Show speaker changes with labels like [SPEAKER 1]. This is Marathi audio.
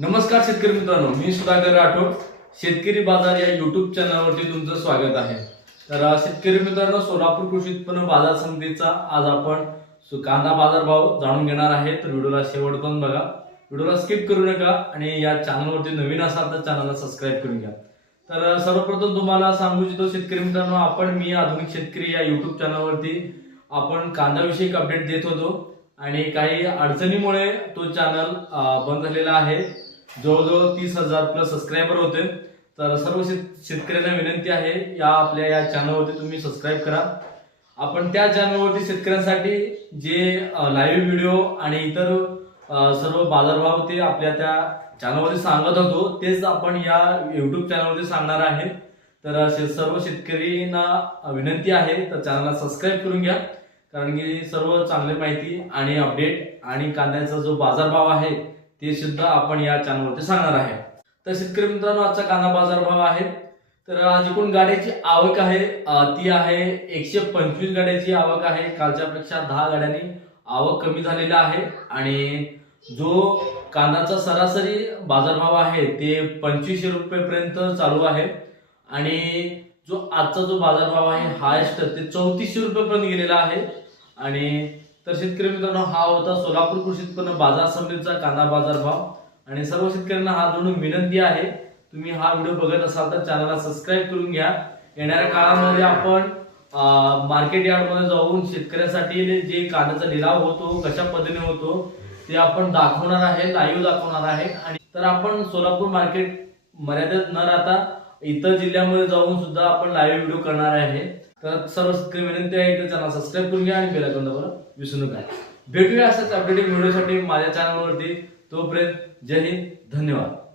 [SPEAKER 1] नमस्कार शेतकरी मित्रांनो मी सुधाकर राठोड शेतकरी बाजार या युट्यूब चॅनलवरती तुमचं स्वागत आहे. तर शेतकरी मित्रांनो सोलापूर कृषी उत्पन्न बाजार समितीचा आज आपण कांदा बाजार भाव जाणून घेणार आहे. तर व्हिडिओला पण बघा. व्हिडिओला स्किप करू नका आणि या चॅनलवरती नवीन असाल तर चॅनलला सबस्क्राईब करून घ्या. तर सर्वप्रथम तुम्हाला सांगू इच्छितो शेतकरी मित्रांनो आपण मी आधुनिक शेतकरी या युट्यूब चॅनलवरती आपण कांद्याविषयी अपडेट देत होतो. आणि काही अडचणीमुळे तो चॅनल बंद झालेला आहे. जवळजवळ तीस हजार प्लस सबस्क्रायबर होते. तर सर्व शेत- शेतकऱ्यांना विनंती आहे या आपल्या या चॅनलवरती तुम्ही सबस्क्राईब करा. आपण त्या चॅनलवरती शेतकऱ्यांसाठी जे लाईव्ह व्हिडिओ आणि इतर सर्व बाजारभाव ते आपल्या त्या चॅनलवरती सांगत होतो तेच आपण या युट्यूब चॅनलवरती सांगणार आहे तर सर्व शेतकरींना विनंती आहे तर चॅनलला सबस्क्राईब करून घ्या. कारण की सर्व चांगली माहिती आणि अपडेट आणि कांद्याचा जो बाजारभाव आहे ते सुद्धा आपण या चॅनलवरती सांगणार आहे. तर शेतकरी मित्रांनो आजचा कांदा बाजारभाव आहे. तर आज एकूण गाड्याची आवक आहे ती आहे एकशे पंचवीस गाड्याची आवक आहे. कालच्या पेक्षा दहा गाड्यांनी आवक कमी झालेला आहे. आणि जो कांद्याचा सरासरी बाजारभाव आहे ते पंचवीसशे रुपयेपर्यंत चालू आहे. आणि जो आजचा जो बाजारभाव आहे हायस्ट ते चौतीसशे रुपयेपर्यंत गेलेला आहे. आणि तर शेतकरी मित्रांनो हा होता सोलापूर कृषी उत्पन्न बाजार समितीचा कांदा बाजार भाव. आणि सर्व शेतकऱ्यांना हा जोडून विनंती आहे तुम्ही हा व्हिडिओ बघत असाल तर चॅनलला सबस्क्राईब करून घ्या. येणाऱ्या काळामध्ये आपण मार्केट यार्डमध्ये जाऊन शेतकऱ्यांसाठी जे कांद्याचा लिलाव होतो कशा पद्धतीने होतो ते आपण दाखवणार आहे लाईव्ह दाखवणार आहे. आणि तर आपण सोलापूर मार्केट मर्यादित न राहता इतर जिल्ह्यामध्ये जाऊन सुद्धा आपण लाईव्ह व्हिडिओ करणार आहे. तर सर्व विनंती आहे की चॅनल सबस्क्राईब करून घ्या आणि बेल आयकॉन दाबायला विसरू नका. भेटूया असाच अपडेटिंग व्हिडिओसाठी माझ्या चॅनलवरती तोपर्यंत जय हिंद धन्यवाद.